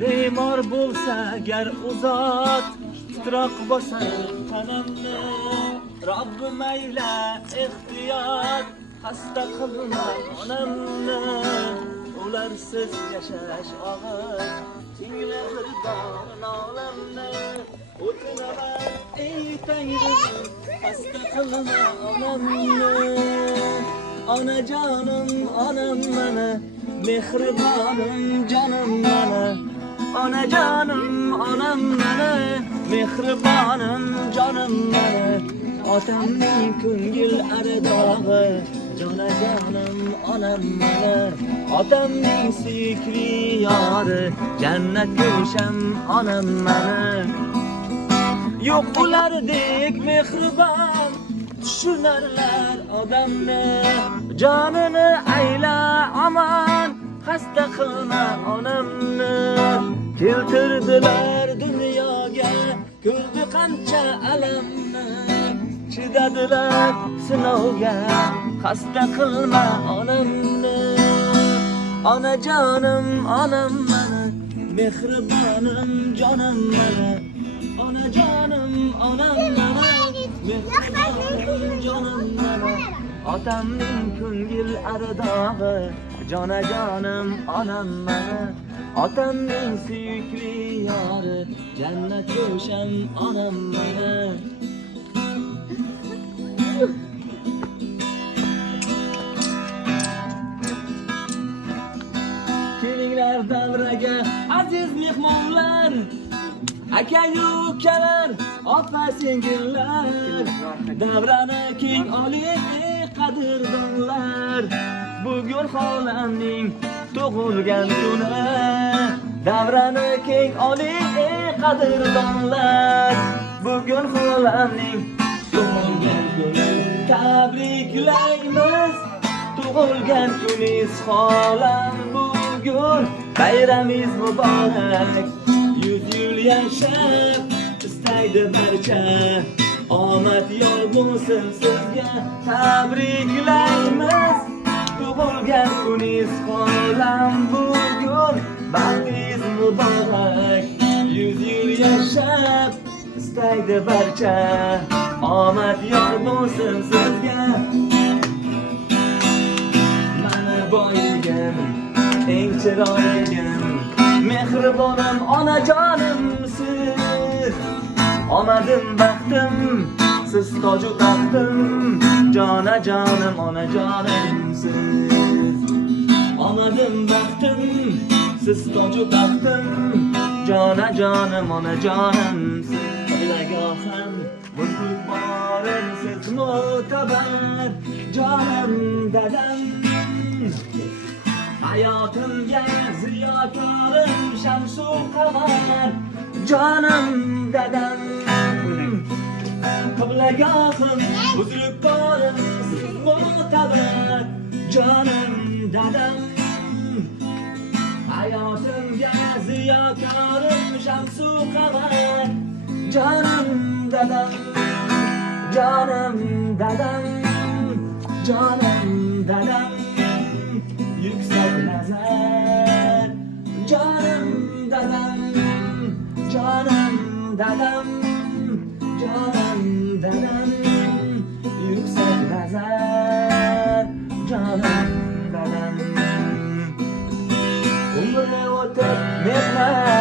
bemor bo'lsa gar uzot titroq bosar tanamni Robbim ayla ehtiyot xasta qilma onamni ularsiz yashash og'ir tingla bir dor olamni o'tinaman ey tangrim xasta qilma onamni onajonim onam mana mehribonim jonim mana onajonim onam mana mehribonim jonim mana otamning ko'ngil aradog'i jonajonim onam mana otamning suyukli yori jannat go'sham onam mana yo'q ulardek mehribon tushunarlar odamni jonini ayla aman xasta qilma onamni keltirdilar dunyoga ko'rdi qancha alamni chidadilar sinovga xasta qilma onamni onajonim onam mana mehribonim jonim mana onajonim onam mana mehribonim jonim mana otamning ko'ngil aradog'i jonajonim onam mana otamning suyukli yori jannat go'sham onam mana kelinglar davraga aziz mehmonlar aka-yu ukalar opa singillar davrani keng oling qadrdonlar bugun xolamning tug'ilgan kuni davrani keng oling qadrdonlar bugun xolamning tug'ilgan kuni tabriklaymiz tug'ilgan kuningiz xolam bugun bayramingiz muborak 100 yil yashab istaydi barcha omad yor bo'lsin sizga tabriklaymiz tug'ilgan kuningiz xolam bugun baxtingiz muborak 100 yil yashab istaydi barcha omad yor bo'lsin sizga mana boyligim eng chiroyligim mehribonim onajonimsiz omadim baxtim siz toju taxtim jonajonim onajonimsiz omadim baxtim siz toju taxtim jonajonim onajonimsiz qo'lagohim mulk borim siz mo'tabar jonim dadam hayotimga ziyokorim shamsu qamar jonim dadam qiblagohim buzrukkorim siz mo'tabar jonim dadam hayotimga ziyokorim shamsu qamar jonim dadam jonim dadam jonim dadam yuksak nazar jonim dadam jonim dadam jonim dadam yuksak nazar jonim dadam umri o'tib mehnat